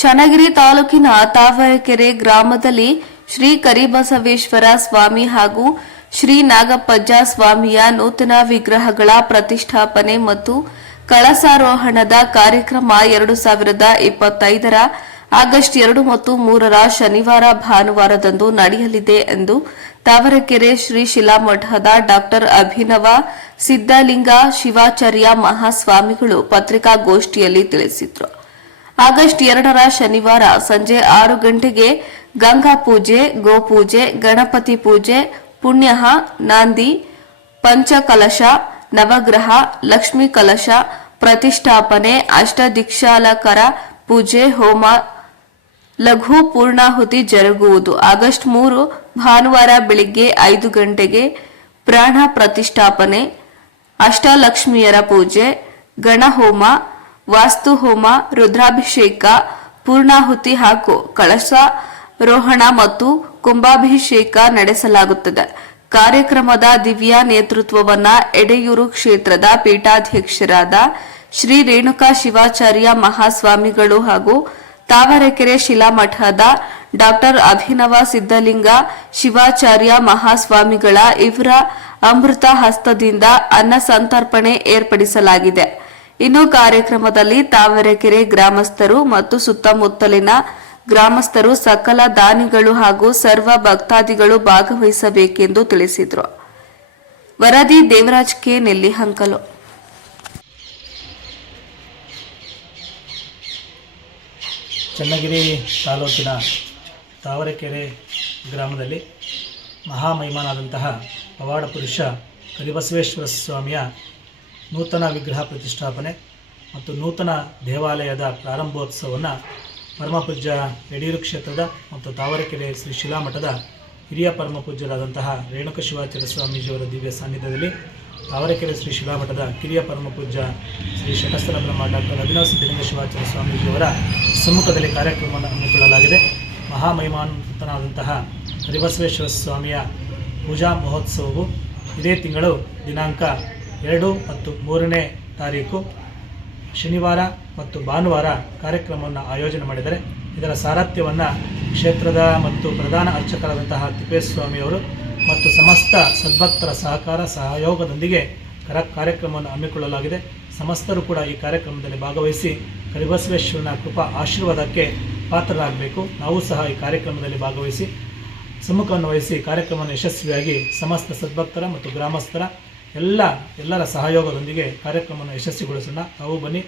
ಚನ್ನಗಿರಿ ತಾಲೂಕಿನ ತಾವರೆಕೆರೆ ಗ್ರಾಮದಲ್ಲಿ ಶ್ರೀ ಕರಿಬಸವೇಶ್ವರ ಸ್ವಾಮಿ ಹಾಗೂ ಶ್ರೀ ನಾಗಪ್ಪಜ್ಜ ಸ್ವಾಮಿಯ ನೂತನ ವಿಗ್ರಹಗಳ ಪ್ರತಿಷ್ಠಾಪನೆ ಮತ್ತು ಕಳಸಾರೋಹಣದ ಕಾರ್ಯಕ್ರಮ 2025ರ ಆಗಸ್ಟ್ 2 ಮತ್ತು 3ರ ಶನಿವಾರ ಭಾನುವಾರದಂದು ನಡೆಯಲಿದೆ ಎಂದು ತಾವರೆಕೆರೆ ಶ್ರೀ ಶಿಲಾಮಠದ ಡಾಕ್ಟರ್ ಅಭಿನವ ಸಿದ್ದಲಿಂಗ ಶಿವಾಚಾರ್ಯ ಮಹಾಸ್ವಾಮಿಗಳು ಪತ್ರಿಕಾಗೋಷ್ಠಿಯಲ್ಲಿ ತಿಳಿಸಿದರು. ಆಗಸ್ಟ್ 2ರ ಶನಿವಾರ ಸಂಜೆ 6 ಗಂಟೆಗೆ ಗಂಗಾ ಪೂಜೆ, ಗೋಪೂಜೆ, ಗಣಪತಿ ಪೂಜೆ, ಪುಣ್ಯಹ, ನಾಂದಿ, ಪಂಚಕಲಶ, ನವಗ್ರಹ, ಲಕ್ಷ್ಮೀ ಕಲಶ ಪ್ರತಿಷ್ಠಾಪನೆ, ಅಷ್ಟದಿಕ್ಷಾಲಕರ ಪೂಜೆ, ಹೋಮ, ಲಘು ಪೂರ್ಣಾಹುತಿ ಜರುಗುವುದು. ಆಗಸ್ಟ್ 3 ಭಾನುವಾರ ಬೆಳಿಗ್ಗೆ 5 ಗಂಟೆಗೆ ಪ್ರಾಣ ಪ್ರತಿಷ್ಠಾಪನೆ, ಅಷ್ಟಲಕ್ಷ್ಮಿಯರ ಪೂಜೆ, ಗಣಹೋಮ, ವಾಸ್ತುಹೋಮ, ರುದ್ರಾಭಿಷೇಕ, ಪೂರ್ಣಾಹುತಿ ಹಾಗೂ ಕಳಸಾರೋಹಣ ಮತ್ತು ಕುಂಭಾಭಿಷೇಕ ನಡೆಸಲಾಗುತ್ತದೆ. ಕಾರ್ಯಕ್ರಮದ ದಿವ್ಯ ನೇತೃತ್ವವನ್ನ ಎಡೆಯೂರು ಕ್ಷೇತ್ರದ ಪೀಠಾಧ್ಯಕ್ಷರಾದ ಶ್ರೀ ರೇಣುಕಾ ಶಿವಾಚಾರ್ಯ ಮಹಾಸ್ವಾಮಿಗಳು ಹಾಗೂ ತಾವರೆಕೆರೆ ಶಿಲಾಮಠದ ಡಾಕ್ಟರ್ ಅಭಿನವ ಸಿದ್ದಲಿಂಗ ಶಿವಾಚಾರ್ಯ ಮಹಾಸ್ವಾಮಿಗಳ ಇವರ ಅಮೃತ ಹಸ್ತದಿಂದ ಅನ್ನ ಸಂತರ್ಪಣೆ ಏರ್ಪಡಿಸಲಾಗಿದೆ. ಇನ್ನು ಕಾರ್ಯಕ್ರಮದಲ್ಲಿ ತಾವರೆಕೆರೆ ಗ್ರಾಮಸ್ಥರು ಮತ್ತು ಸುತ್ತಮುತ್ತಲಿನ ಗ್ರಾಮಸ್ಥರು, ಸಕಲ ದಾನಿಗಳು ಹಾಗೂ ಸರ್ವ ಭಕ್ತಾದಿಗಳು ಭಾಗವಹಿಸಬೇಕೆಂದು ತಿಳಿಸಿದರು. ವರದಿ ದೇವರಾಜ್ ಕೆ, ನೆಲ್ಲಿಹಂಕಲು. ಚನ್ನಗಿರಿ ತಾಲೂಕಿನ ತಾವರೆಕೆರೆ ಗ್ರಾಮದಲ್ಲಿ ಮಹಾಮಹಿಮನಾದಂತಹ ಪವಾಡ ಪುರುಷ ಕರಿಬಸವೇಶ್ವರ ಸ್ವಾಮಿಯ ನೂತನ ವಿಗ್ರಹ ಪ್ರತಿಷ್ಠಾಪನೆ ಮತ್ತು ನೂತನ ದೇವಾಲಯದ ಪ್ರಾರಂಭೋತ್ಸವವನ್ನು ಪರಮಪೂಜ್ಯ ಎಡೆಯೂರು ಕ್ಷೇತ್ರದ ಮತ್ತು ತಾವರೆಕೆರೆ ಶ್ರೀ ಶಿಲಾಮಠದ ಹಿರಿಯ ಪರಮಪೂಜ್ಯರಾದಂತಹ ರೇಣುಕ ಶಿವಾಚಾರ್ಯ ಸ್ವಾಮೀಜಿಯವರ ದಿವ್ಯ ಸಾನ್ನಿಧ್ಯದಲ್ಲಿ ತಾವರೆಕೆರೆ ಶ್ರೀ ಶಿಲಾಮಠದ ಕಿರಿಯ ಪರಮಪೂಜ್ಯ ಶ್ರೀ ಶಟಸ್ಥಲ ಬ್ರಹ್ಮ ಡಾಕ್ಟರ್ ಅಭಿನವ ಸಿದ್ದಲಿಂಗ ಶಿವಾಚಾರ್ಯ ಸ್ವಾಮೀಜಿಯವರ ಸಮ್ಮುಖದಲ್ಲಿ ಕಾರ್ಯಕ್ರಮವನ್ನು ಹಮ್ಮಿಕೊಳ್ಳಲಾಗಿದೆ. ಮಹಾಮಹಿಮಾನ್ವಿತನಾದಂತಹ ಕರಿಬಸವೇಶ್ವರ ಸ್ವಾಮಿಯ ಪೂಜಾ ಮಹೋತ್ಸವವು ಇದೇ ತಿಂಗಳು ದಿನಾಂಕ 2 ಮತ್ತು 3ನೇ ತಾರೀಕು ಶನಿವಾರ ಮತ್ತು ಭಾನುವಾರ ಕಾರ್ಯಕ್ರಮವನ್ನು ಆಯೋಜನೆ ಮಾಡಿದರೆ, ಇದರ ಸಾರಥ್ಯವನ್ನು ಕ್ಷೇತ್ರದ ಮತ್ತು ಪ್ರಧಾನ ಅರ್ಚಕರಾದಂತಹ ತಿಪ್ಪೇಸ್ವಾಮಿಯವರು ಮತ್ತು ಸಮಸ್ತ ಸದ್ಭಕ್ತರ ಸಹಕಾರ ಸಹಯೋಗದೊಂದಿಗೆ ಕಾರ್ಯಕ್ರಮವನ್ನು ಹಮ್ಮಿಕೊಳ್ಳಲಾಗಿದೆ. ಸಮಸ್ತರು ಕೂಡ ಈ ಕಾರ್ಯಕ್ರಮದಲ್ಲಿ ಭಾಗವಹಿಸಿ ಕರಿಬಸವೇಶ್ವರನ ಕೃಪಾ ಆಶೀರ್ವಾದಕ್ಕೆ ಪಾತ್ರರಾಗಬೇಕು. ನಾವು ಸಹ ಈ ಕಾರ್ಯಕ್ರಮದಲ್ಲಿ ಭಾಗವಹಿಸಿ ಸಮ್ಮುಖವನ್ನು ವಹಿಸಿ ಕಾರ್ಯಕ್ರಮವನ್ನು ಯಶಸ್ವಿಯಾಗಿ ಸಮಸ್ತ ಸದ್ಭಕ್ತರ ಮತ್ತು ಗ್ರಾಮಸ್ಥರ ಎಲ್ಲರ ಸಹಯೋಗದೊಂದಿಗೆ ಕಾರ್ಯಕ್ರಮವನ್ನು ಯಶಸ್ವಿಗೊಳಿಸೋಣ. ತಾವು ಬನ್ನಿ.